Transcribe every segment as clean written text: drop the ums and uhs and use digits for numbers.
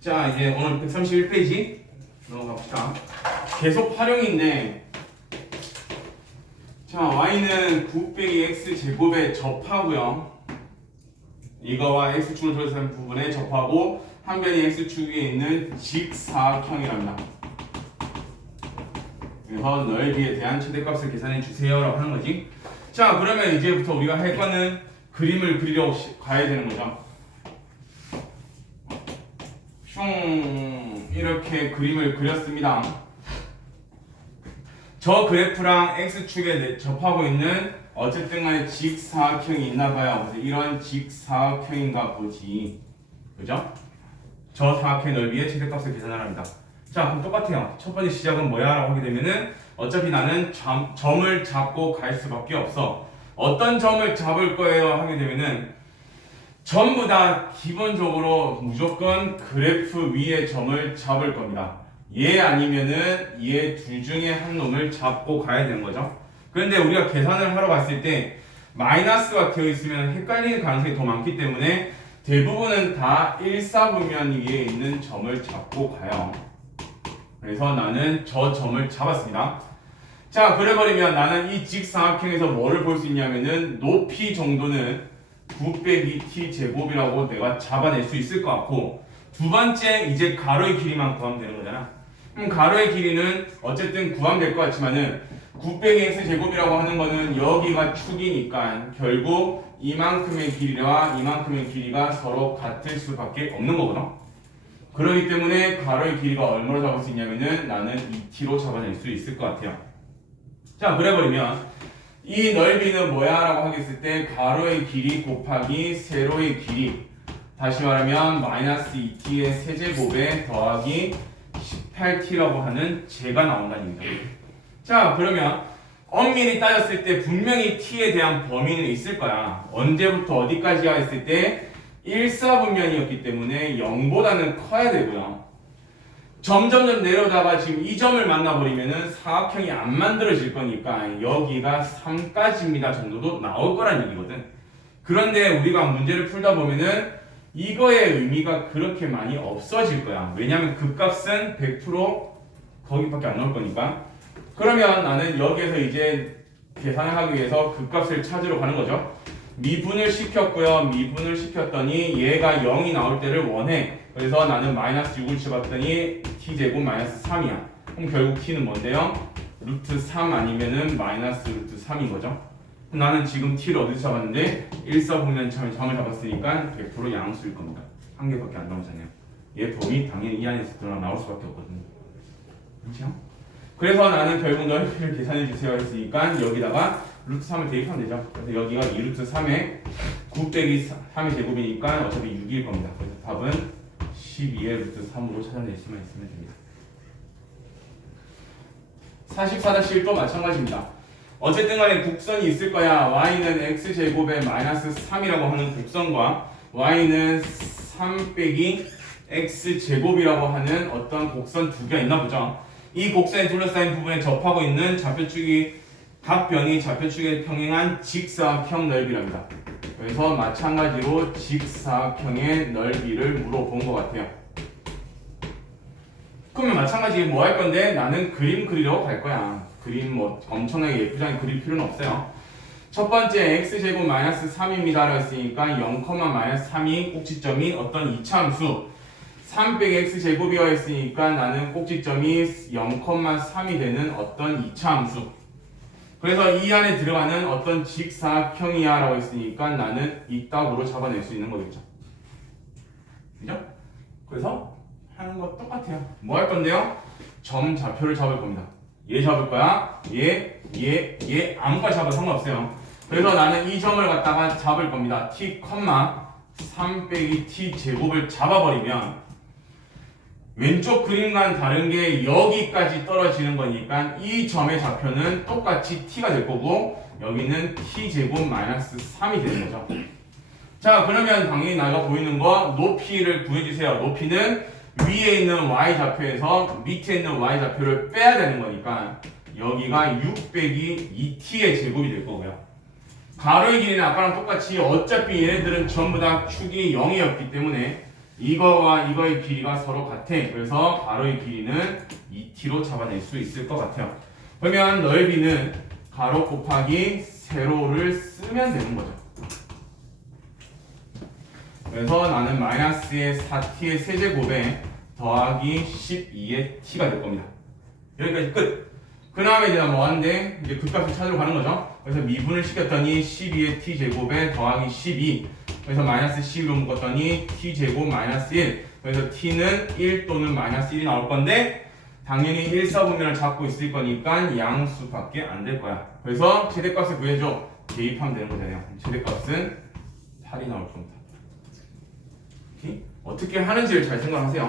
자, 이제 오늘 131페이지 넘어갑시다. 계속 활용인데, 자, y는 9 빼기 x 제곱에 접하고요. 이거와 x축을 조절한 부분에 접하고 한 변이 x축 위에 있는 직사각형이랍니다. 그래서 넓이에 대한 최대값을 계산해 주세요라고 하는 거지. 자, 그러면 이제부터 우리가 할 거는 그림을 그리려 가야 되는 거죠. 슝 이렇게 그림을 그렸습니다. 저 그래프랑 x축에 접하고 있는 어쨌든 간에 직사각형이 있나 봐요. 그래서 이런 직사각형인가 보지. 그죠? 저 사각형의 넓이의 최대값을 계산하랍니다. 자, 그럼 똑같아요. 첫 번째 시작은 뭐야? 라고 하게 되면은 어차피 나는 점을 잡고 갈 수밖에 없어. 어떤 점을 잡을 거예요? 하게 되면은 전부 다 기본적으로 무조건 그래프 위에 점을 잡을 겁니다. 얘 아니면은 얘 둘 중에 한 놈을 잡고 가야 되는 거죠. 그런데 우리가 계산을 하러 갔을 때 마이너스가 되어 있으면 헷갈리는 가능성이 더 많기 때문에 대부분은 다 일사분면 위에 있는 점을 잡고 가요. 그래서 나는 저 점을 잡았습니다. 자, 그래버리면 나는 이 직사각형에서 뭐를 볼 수 있냐면은 높이 정도는 9 빼기 t 제곱이라고 내가 잡아낼 수 있을 것 같고, 두 번째 이제 가로의 길이만 구하면 되는 거잖아. 그럼 가로의 길이는 어쨌든 구하면 될 것 같지만은 9 빼기 x 제곱이라고 하는 거는 여기가 축이니까 결국 이만큼의 길이와 이만큼의 길이가 서로 같을 수밖에 없는 거거든. 그렇기 때문에 가로의 길이가 얼마로 잡을 수 있냐면은 나는 2t로 잡아낼 수 있을 것 같아요. 자, 그래버리면 이 넓이는 뭐야? 라고 하겠을 때 가로의 길이 곱하기 세로의 길이, 다시 말하면 마이너스 2t의 세제곱에 더하기 18t라고 하는 제가 나온다는 얘기죠. 자, 그러면 엄밀히 따졌을 때 분명히 t에 대한 범위는 있을 거야. 언제부터 어디까지가 있을 때 일사분면이었기 때문에 0보다는 커야 되고요. 점점점 내려다가 지금 이 점을 만나버리면은 사각형이 안 만들어질 거니까 여기가 3까지입니다 정도도 나올 거란 얘기거든. 그런데 우리가 문제를 풀다 보면은 이거의 의미가 그렇게 많이 없어질 거야. 왜냐면 극값은 100% 거기밖에 안 나올 거니까. 그러면 나는 여기에서 이제 계산을 하기 위해서 극값을 찾으러 가는 거죠. 미분을 시켰고요. 미분을 시켰더니 얘가 0이 나올 때를 원해. 그래서 나는 마이너스 6을 집었더니 t제곱 마이너스 3이야. 그럼 결국 t는 뭔데요? 루트 3 아니면은 마이너스 루트 3인 거죠. 나는 지금 t를 어디서 잡았는데 일사분면 점을 잡았으니까 100% 양수일 겁니다. 한 개밖에 안 나오잖아요. 얘 범위 당연히 이 안에서 나올 수밖에 없거든요. 그렇죠? 그래서 나는 결국 넓이를 계산해 주세요 했으니까 여기다가 루트 3을 대입하면 되죠. 그래서 여기가 2루트 3에 9 빼기 3의 제곱이니까 어차피 6일 겁니다. 그래서 답은 12의 루트 3으로 찾아낼 수만 있으면 됩니다. 44-1도 마찬가지입니다. 어쨌든 간에 곡선이 있을 거야. y는 x제곱에 마이너스 3이라고 하는 곡선과 y는 3 빼기 x제곱이라고 하는 어떤 곡선 두 개가 있나 보죠. 이 곡선에 둘러싸인 부분에 접하고 있는 좌표축이 각 변이 좌표축에 평행한 직사각형 넓이랍니다. 그래서 마찬가지로 직사각형의 넓이를 물어본 것 같아요. 그러면 마찬가지 뭐 할 건데 나는 그림 그리려고 갈 거야. 그림 뭐 엄청나게 예쁘게 그릴 필요는 없어요. 첫 번째 x제곱 마이너스 3입니다 라고 했으니까 0, 마이너스 3이 꼭지점이 어떤 이차함수 3 빼기 x제곱이라 했으니까 나는 꼭지점이 0,3이 되는 어떤 이차함수. 그래서 이 안에 들어가는 어떤 직사각형이야 라고 했으니까 나는 이 값으로 잡아낼 수 있는 거겠죠. 그죠? 그래서 하는 거 똑같아요. 뭐 할 건데요? 점 좌표를 잡을 겁니다. 얘 잡을 거야. 얘 아무거나 잡아도 상관없어요. 그래서 나는 이 점을 갖다가 잡을 겁니다. t, 3 빼기 t 제곱을 잡아버리면 왼쪽 그림과는 다른 게 여기까지 떨어지는 거니까 이 점의 좌표는 똑같이 t가 될 거고 여기는 t제곱 마이너스 3이 되는 거죠. 자, 그러면 당연히 나가 보이는 거 높이를 구해주세요. 높이는 위에 있는 y좌표에서 밑에 있는 y좌표를 빼야 되는 거니까 여기가 6 빼기 2t의 제곱이 될 거고요. 가로의 길이는 아까랑 똑같이 어차피 얘네들은 전부 다 축이 0이었기 때문에 이거와 이거의 길이가 서로 같아. 그래서 가로의 길이는 2t로 잡아낼 수 있을 것 같아요. 그러면 넓이는 가로 곱하기 세로를 쓰면 되는 거죠. 그래서 나는 마이너스의 4t의 세제곱에 더하기 12의 t가 될 겁니다. 여기까지 끝. 그 다음에 이제 뭐 하는데 이제 극값을 찾으러 가는 거죠. 그래서 미분을 시켰더니 12의 t제곱에 더하기 12. 그래서 마이너스 12로 묶었더니 t제곱 마이너스 1. 그래서 t는 1 또는 마이너스 1이 나올 건데 당연히 일사분면을 잡고 있을 거니까 양수밖에 안 될 거야. 그래서 최대값을 구해줘. 대입하면 되는 거잖아요. 최대값은 8이 나올 겁니다. 오케이? 어떻게 하는지를 잘 생각하세요.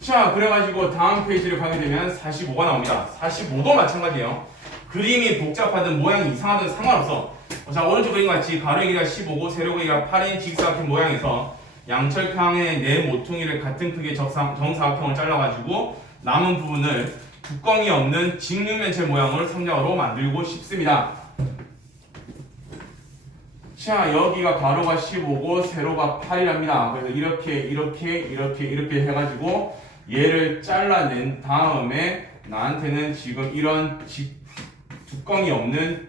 자, 그래가지고 다음 페이지를 가게 되면 45가 나옵니다. 45도 마찬가지예요. 그림이 복잡하든 모양이 이상하든 상관없어. 자, 오른쪽 그림 같이 가로의 길이가 15고 세로 길이가 8인 직사각형 모양에서 양철평의 네 모퉁이를 같은 크기의 정사각형을 잘라가지고 남은 부분을 뚜껑이 없는 직육면체 모양을 삼각으로 만들고 싶습니다. 자, 여기가 가로가 15고 세로가 8이랍니다. 그래서 이렇게 해가지고 얘를 잘라낸 다음에 나한테는 지금 이런 뚜껑이 없는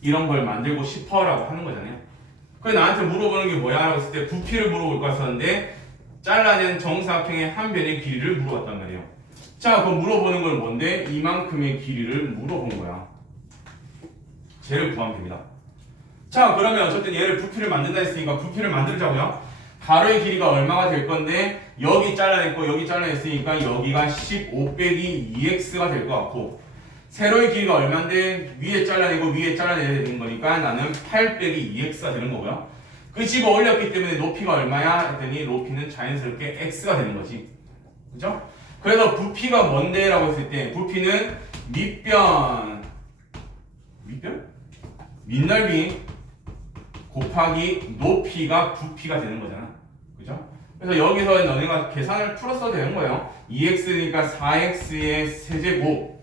이런 걸 만들고 싶어라고 하는 거잖아요. 그래서 나한테 물어보는 게 뭐야? 라고 했을 때 부피를 물어볼 거였었는데 잘라낸 정사각형의 한 변의 길이를 물어봤단 말이에요. 자, 그럼 물어보는 건 뭔데? 이만큼의 길이를 물어본 거야. 쟤를 구하면 됩니다. 자, 그러면 어쨌든 얘를 부피를 만든다 했으니까 부피를 만들자고요. 가로의 길이가 얼마가 될 건데 여기 잘라냈고 여기 잘라냈으니까 여기가 15 빼기 2x가 될 것 같고 세로의 길이가 얼마인데 위에 잘라내고 위에 잘라내야 되는 거니까 나는 8 빼기 2x가 되는 거고요. 그 집어 올렸기 때문에 높이가 얼마야? 했더니 높이는 자연스럽게 x가 되는 거지. 그죠? 그래서 부피가 뭔데? 라고 했을 때 부피는 밑넓이 곱하기 높이가 부피가 되는 거잖아. 그죠? 그래서 여기서 너네가 계산을 풀었어도 되는 거예요. 2x니까 4x의 세제곱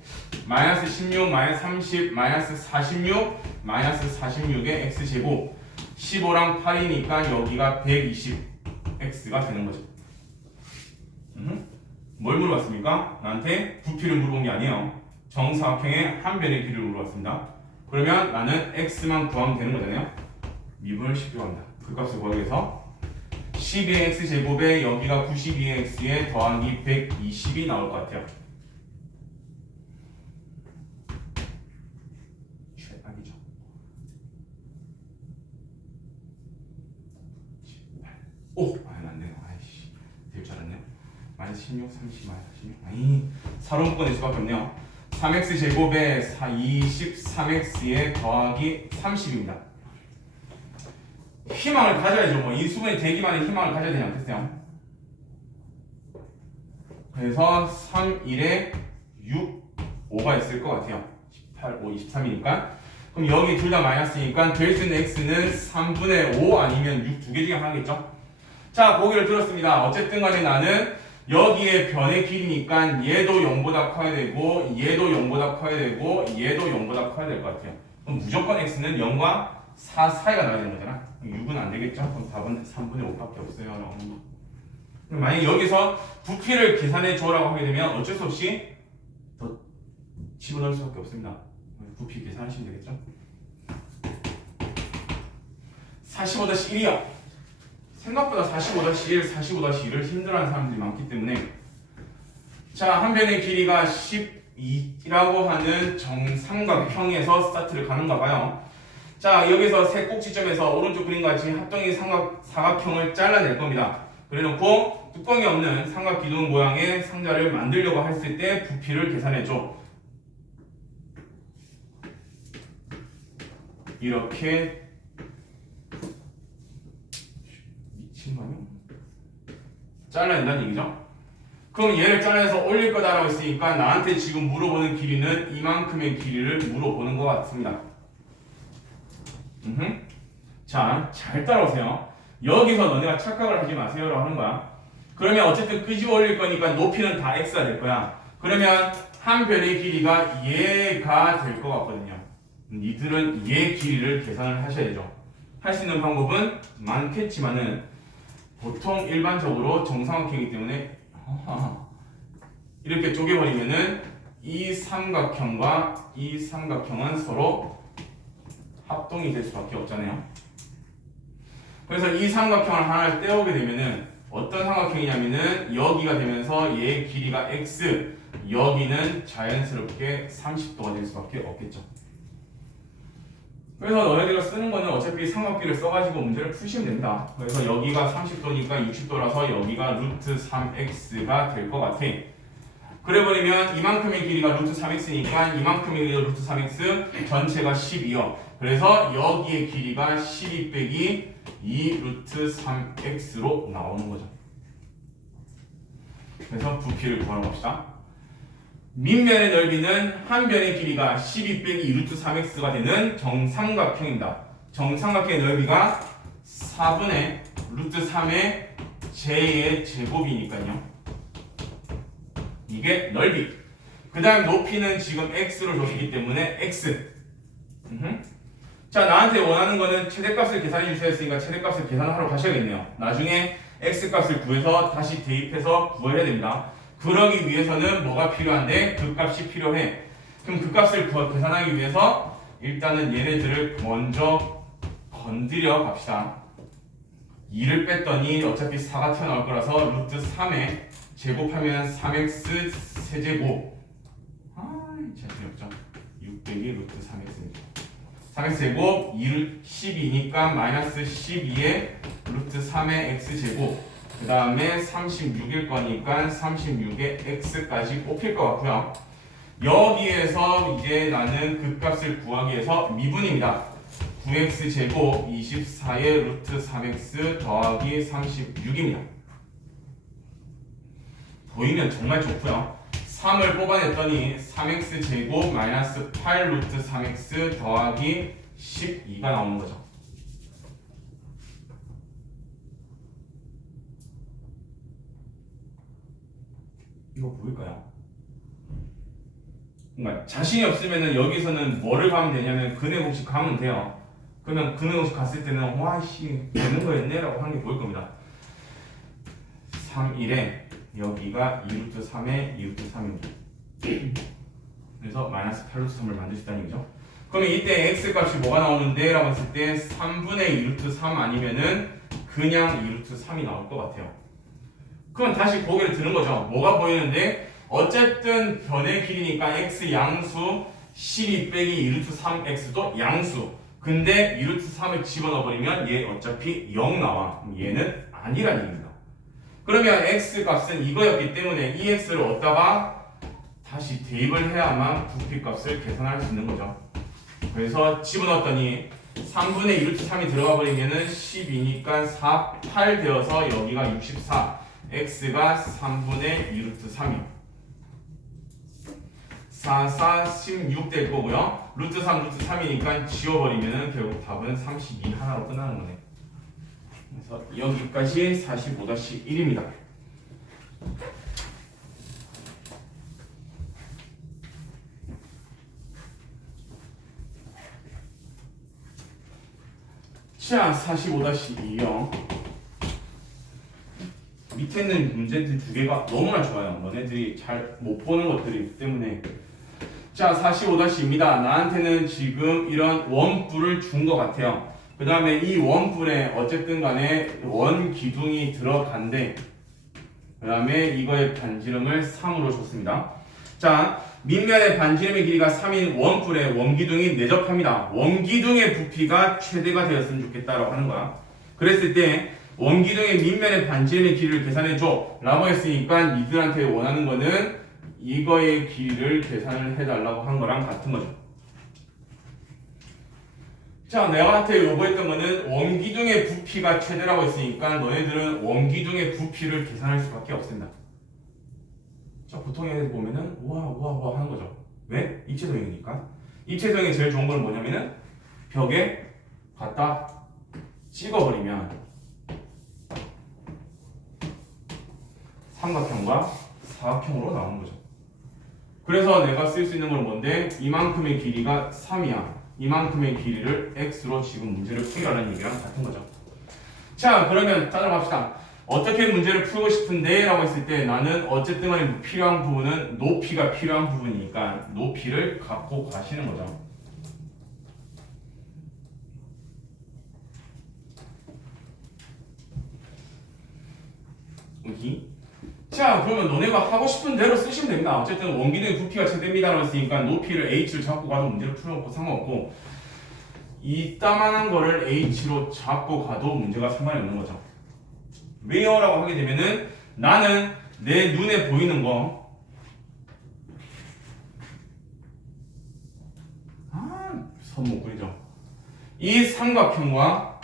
마이너스 16, 마이너스 30, 마이너스 46, 마이너스 46의 x제곱 15랑 8이니까 여기가 120x가 되는 거죠. 뭘 물어봤습니까? 나한테 부피를 물어본 게 아니에요. 정사각형의 한 변의 길이를 물어봤습니다. 그러면 나는 x만 구하면 되는 거잖아요. 미분을 쉽게 합니다. 그 값을 구하기 위해서 12의 x제곱에 여기가 92의 x에 더하기 120이 나올 것 같아요. 최악이죠. 오! 안 되네. 아이씨. 될 줄 알았네. 마이너스 16, 30, 마이너스 16. 아니, 사로 묶어낼 수밖에 없네요. 3x제곱에 23x에 더하기 30입니다. 희망을 가져야죠. 뭐 인수분해 되기만의 희망을 가져야 되지 않겠어요? 그래서 3, 1에 6, 5가 있을 것 같아요. 18, 5, 23이니까. 그럼 여기 둘 다 마이너스니까 될 수 있는 x는 3분의 5 아니면 6 두 개 중에 하나겠죠? 자, 보기를 들었습니다. 어쨌든 간에 나는 여기에 변의 길이니까 얘도 0보다 커야 되고 얘도 0보다 커야 되고 얘도 0보다 커야 될 것 같아요. 그럼 무조건 x는 0과 4 사이가 나야 되는 거잖아. 6은 안 되겠죠? 그럼 답은 3분의 5밖에 없어요. 만약에 여기서 부피를 계산해 줘라고 하게 되면 어쩔 수 없이 더 집어넣을 수밖에 없습니다. 부피 계산하시면 되겠죠? 45-1이요. 생각보다 45-1, 45-1을 힘들어하는 사람들이 많기 때문에 자, 한 변의 길이가 12라고 하는 정삼각형에서 스타트를 가는가 봐요. 자, 여기서 세 꼭지점에서 오른쪽 그림과 같이 합동의 사각형을 잘라낼 겁니다. 그래놓고 뚜껑이 없는 삼각기둥 모양의 상자를 만들려고 했을 때 부피를 계산해줘. 이렇게 미친 거 아니야? 잘라낸다는 얘기죠. 그럼 얘를 잘라내서 올릴 거다라고 했으니까 나한테 지금 물어보는 길이는 이만큼의 길이를 물어보는 것 같습니다. 자, 잘 따라오세요. 여기서 너네가 착각을 하지 마세요라고 하는 거야. 그러면 어쨌든 끄집어 올릴 거니까 높이는 다 x가 될 거야. 그러면 한 변의 길이가 얘가 될 것 같거든요. 니들은 얘 길이를 계산을 하셔야죠. 할 수 있는 방법은 많겠지만은 보통 일반적으로 정삼각형이기 때문에 이렇게 쪼개버리면은 이 삼각형과 이 삼각형은 서로 합동이 될 수밖에 없잖아요. 그래서 이 삼각형을 하나를 떼오게 되면은 어떤 삼각형이냐면은 여기가 되면서 얘의 길이가 x, 여기는 자연스럽게 30도가 될 수밖에 없겠죠. 그래서 너네들이 쓰는 거는 어차피 삼각비를 써가지고 문제를 푸시면 됩니다. 그래서 여기가 30도니까 60도라서 여기가 루트 3x가 될 것 같아. 그래버리면 이만큼의 길이가 루트 3x니까 이만큼의 길이가 루트 3x, 전체가 12요. 그래서 여기의 길이가 12 빼기 2 루트 3x로 나오는 거죠. 그래서 부피를 구하러 갑시다. 밑면의 넓이는 한 변의 길이가 12 빼기 2 루트 3x가 되는 정삼각형입니다. 정삼각형의 넓이가 4분의 루트 3의 j의 제곱이니까요. 이게 넓이. 그 다음 높이는 지금 x로 줬기 때문에 x. 자, 나한테 원하는 거는 최대값을 계산해 주셔야 했으니까 최대값을 계산하러 가셔야겠네요. 나중에 x값을 구해서 다시 대입해서 구해야 됩니다. 그러기 위해서는 뭐가 필요한데? 그 값이 필요해. 그럼 그 값을 계산하기 위해서 일단은 얘네들을 먼저 건드려 갑시다. 2를 뺐더니 어차피 4가 튀어나올 거라서 루트 3에 제곱하면 3x 세제곱. 재미없죠. 6 빼기 루트 3x입니다. 3x 제곱 2를 12니까 마이너스 12에 루트 3의 x제곱. 그 다음에 36일 거니까 36의 x까지 뽑힐 것 같고요. 여기에서 이제 나는 그 값을 구하기 위해서 미분입니다. 9x 제곱 24의 루트 3x 더하기 36입니다. 보이면 정말 좋고요. 3을 뽑아냈더니 3x 제곱 마이너스 8 루트 3x 더하기 12가 나오는 거죠. 이거 보일까요? 그러니까 자신이 없으면은 여기서는 뭐를 가면 되냐면 근해 공식 가면 돼요. 그러면 근해 공식 갔을 때는 와씨 되는 거였네 라고 하는 게 보일 겁니다. 3, 1에 여기가 2루트 3에 2루트 3입니다. 그래서 마이너스 8루트 3을 만들 수 있다는 얘기죠. 그러면 이때 x값이 뭐가 나오는데? 라고 했을 때 3분의 2루트 3 아니면은 그냥 2루트 3이 나올 것 같아요. 그럼 다시 고개를 드는 거죠. 뭐가 보이는데? 어쨌든 변의 길이니까 x 양수 12 빼기 2루트 3x도 양수. 근데 2루트 3을 집어넣어 버리면 얘 어차피 0 나와. 그럼 얘는 아니라는 얘기입니다. 그러면 x 값은 이거였기 때문에 이 x를 얻다가 다시 대입을 해야만 부피 값을 계산할 수 있는 거죠. 그래서 집어넣었더니 3분의 2루트 3이 들어가 버리면은 12니까 4, 8 되어서 여기가 64. x가 3분의 2루트 3이요. 4, 4, 16 될 거고요. 루트 3, 루트 3이니까 지워버리면은 결국 답은 32 하나로 끝나는 거네. 그래서 여기까지 45-1입니다. 자, 45-2요. 밑에 있는 문제들 두 개가 너무나 좋아요. 너네들이 잘 못 보는 것들이기 때문에. 자, 45-2입니다. 나한테는 지금 이런 원뿔을 준 것 같아요. 그 다음에 이 원뿔에 어쨌든 간에 원 기둥이 들어간대. 그 다음에 이거의 반지름을 3으로 줬습니다. 자, 밑면의 반지름의 길이가 3인 원뿔에 원기둥이 내접합니다. 원기둥의 부피가 최대가 되었으면 좋겠다라고 하는 거야. 그랬을 때 원기둥의 밑면의 반지름의 길이를 계산해줘 라고 했으니까 니들한테 원하는 거는 이거의 길이를 계산을 해달라고 한 거랑 같은 거죠. 자, 내가한테 요구했던 거는 원기둥의 부피가 최대라고 했으니까 너희들은 원기둥의 부피를 계산할 수밖에 없습니다. 자, 보통 얘네들 보면은 와 하는 거죠. 왜? 입체도형이니까. 입체도형이 제일 좋은 건 뭐냐면은 벽에 갖다 찍어버리면 삼각형과 사각형으로 나오는 거죠. 그래서 내가 쓸 수 있는 건 뭔데? 이만큼의 길이가 3이야. 이만큼의 길이를 x로 지금 문제를 풀이라는 얘기랑 같은 거죠. 자, 그러면 따라 갑시다. 어떻게 문제를 풀고 싶은데? 라고 했을 때 나는 어쨌든 간에 필요한 부분은 높이가 필요한 부분이니까 높이를 갖고 가시는 거죠. 여기. 자, 그러면 너네가 하고 싶은 대로 쓰시면 됩니다. 어쨌든 원기둥의 부피가 최대입니다라고 했으니까 높이를 h를 잡고 가도 문제를 풀어놓고 상관없고 이따만한 거를 h로 잡고 가도 문제가 상관이 없는 거죠. 왜요? 라고 하게 되면은 나는 내 눈에 보이는 거 선 못 그리죠. 이 삼각형과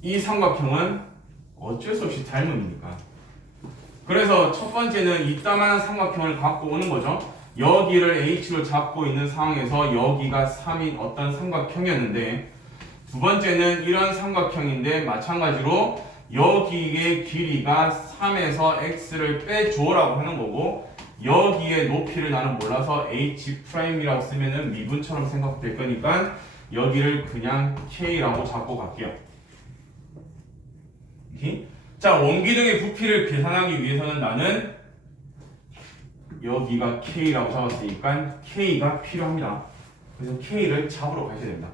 이 삼각형은 어쩔 수 없이 닮음이니까. 그래서 첫 번째는 이따만한 삼각형을 갖고 오는 거죠. 여기를 h로 잡고 있는 상황에서 여기가 3인 어떤 삼각형이었는데 두 번째는 이런 삼각형인데 마찬가지로 여기의 길이가 3에서 x를 빼줘라고 하는 거고 여기의 높이를 나는 몰라서 h'이라고 쓰면은 미분처럼 생각될 거니까 여기를 그냥 k라고 잡고 갈게요. 오케이? 자, 원기둥의 부피를 계산하기 위해서는 나는 여기가 k라고 잡았으니까 k가 필요합니다. 그래서 k를 잡으러 가셔야 됩니다.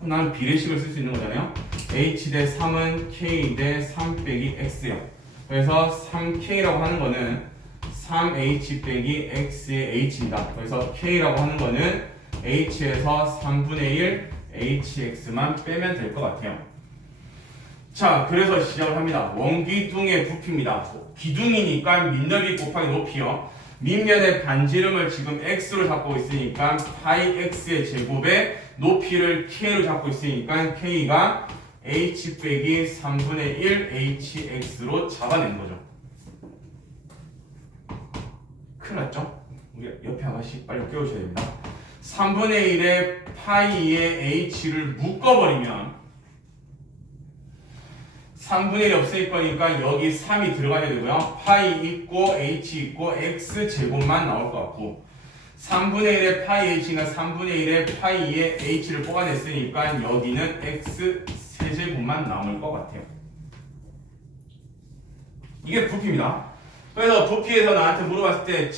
그럼 나는 비례식을 쓸 수 있는 거잖아요. h 대 3은 k 대 3 빼기 x요. 그래서 3k라고 하는 거는 3h 빼기 x의 h입니다. 그래서 k라고 하는 거는 h에서 3분의 1 hx만 빼면 될 것 같아요. 자, 그래서 시작을 합니다. 원기둥의 부피입니다. 기둥이니까 민너비 곱하기 높이요. 밑면의 반지름을 지금 x로 잡고 있으니까 파이 x의 제곱에 높이를 k로 잡고 있으니까 k가 h 빼기 3분의 1 hx로 잡아낸 거죠. 큰일 났죠? 우리 옆에 아가씨 빨리 깨우셔야 됩니다. 3분의 1의 파이의 h를 묶어버리면 3분의 1이 없을 거니까 여기 3이 들어가야 되고요. 파이 있고 h 있고 x 제곱만 나올 것 같고 3분의 1의 파이 h가 3분의 1의 파이의 h를 뽑아냈으니까 여기는 x 세제곱만 남을 것 같아요. 이게 부피입니다. 그래서 부피에서 나한테 물어봤을 때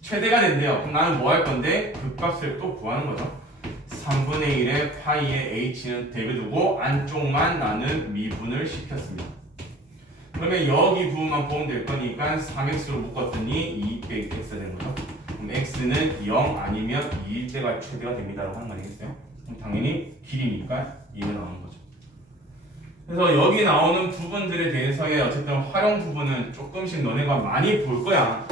최대가 된대요. 그럼 나는 뭐 할 건데? 극값을 또 구하는 거죠. 3분의 1의 파이의 h는 대비두고 안쪽만 나는 미분을 시켰습니다. 그러면 여기 부분만 보면 될 거니까 3x로 묶었더니 2 빼기 x가 되는 거죠. 그럼 x는 0 아니면 2일 때가 최대가 됩니다라고 하는 거 아니겠어요? 그럼 당연히 길이니까 2가 나오는 거죠. 그래서 여기 나오는 부분들에 대해서의 어쨌든 활용 부분은 조금씩 너네가 많이 볼 거야.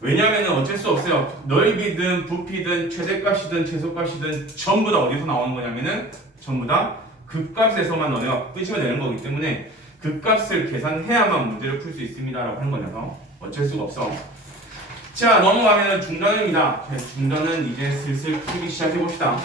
왜냐면은 어쩔 수 없어요. 넓이든 부피든 최대값이든 최소값이든 전부 다 어디서 나오는 거냐면은 전부 다 극값에서만 너네가 끄집어내는 거기 때문에 극값을 계산해야만 문제를 풀 수 있습니다라고 하는 거냐서 어쩔 수가 없어. 자, 넘어가면은 중단입니다. 중단은 이제 슬슬 풀기 시작해 봅시다.